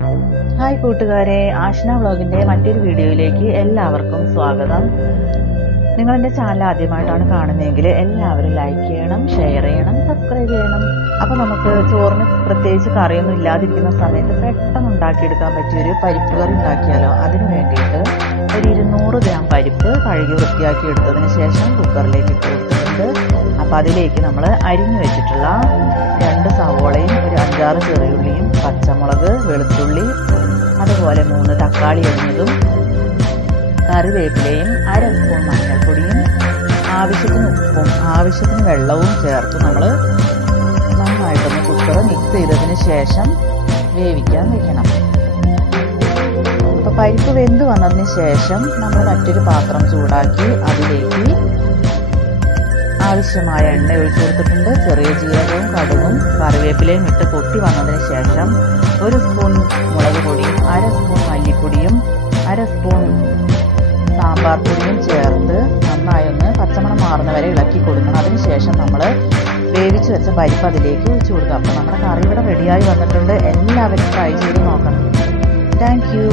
Hi കൂട്ടുകാരെ, ആഷ്ന വ്ളോഗിൻ്റെ മറ്റൊരു വീഡിയോയിലേക്ക് എല്ലാവർക്കും സ്വാഗതം. നിങ്ങളെൻ്റെ ചാനൽ ആദ്യമായിട്ടാണ് കാണുന്നതെങ്കിൽ എല്ലാവരും ലൈക്ക് ചെയ്യണം, ഷെയർ ചെയ്യണം, സബ്സ്ക്രൈബ് ചെയ്യണം. അപ്പോൾ നമുക്ക് ചോറിന് പ്രത്യേകിച്ച് കറിയൊന്നും ഇല്ലാതിരിക്കുന്ന സമയത്ത് പെട്ടെന്ന് ഉണ്ടാക്കിയെടുക്കാൻ പറ്റിയൊരു പരിപ്പ് കറി ഉണ്ടാക്കിയാലോ. അതിന് വേണ്ടിയിട്ട് ഒരു 200 ഗ്രാം പരിപ്പ് കഴുകി വൃത്തിയാക്കി എടുത്തതിന് ശേഷം കുക്കറിലേക്ക് ഇട്ട് കൊടുത്തിട്ടുണ്ട്. അപ്പോൾ അതിലേക്ക് നമ്മൾ അരിഞ്ഞു വെച്ചിട്ടുള്ള 2 സവോളയും ഒരു 5-6 ചെറിയുള്ളിയും പച്ചമുളക്, വെളുത്തുള്ളി, അതുപോലെ 3 തക്കാളി അരിഞ്ഞതും കറിവേപ്പിലയും 1/2 സ്പൂൺ മഞ്ഞൾപ്പൊടിയും ആവശ്യത്തിന് ഉപ്പും ആവശ്യത്തിന് വെള്ളവും ചേർത്ത് നമ്മൾ നന്നായിട്ടൊന്ന് കുക്കർ മിക്സ് ചെയ്തതിന് ശേഷം വേവിക്കാൻ വെക്കണം. അപ്പോൾ പരിപ്പ് വെന്ത് വന്നതിന് ശേഷം നമ്മൾ മറ്റൊരു പാത്രം ചൂടാക്കി അതിലേക്ക് ആവശ്യമായ എണ്ണ ഒഴിച്ചു കൊടുത്തിട്ടുണ്ട്. ചെറിയ ജീരകവും കടുകും കറിവേപ്പിലയും ഇട്ട് പൊട്ടി വന്നതിന് ശേഷം 1 സ്പൂൺ മുളക് പൊടിയും 1/2 സ്പൂൺ മല്ലിപ്പൊടിയും 1/2 സ്പൂൺ സാമ്പാർ പൊടിയും ചേർത്ത് നന്നായി ഒന്ന് പച്ചമണം മാറുന്ന വരെ ഇളക്കി കൊടുക്കണം. അതിനുശേഷം നമ്മൾ വേവിച്ച് വെച്ച പരിപ്പ് അതിലേക്ക് ഒഴിച്ചു കൊടുക്കുക. അപ്പോൾ നമ്മുടെ കറി ഇവിടെ റെഡിയായി വന്നിട്ടുണ്ട്. എല്ലാവരും ട്രൈ ചെയ്ത് നോക്കണം. Thank you.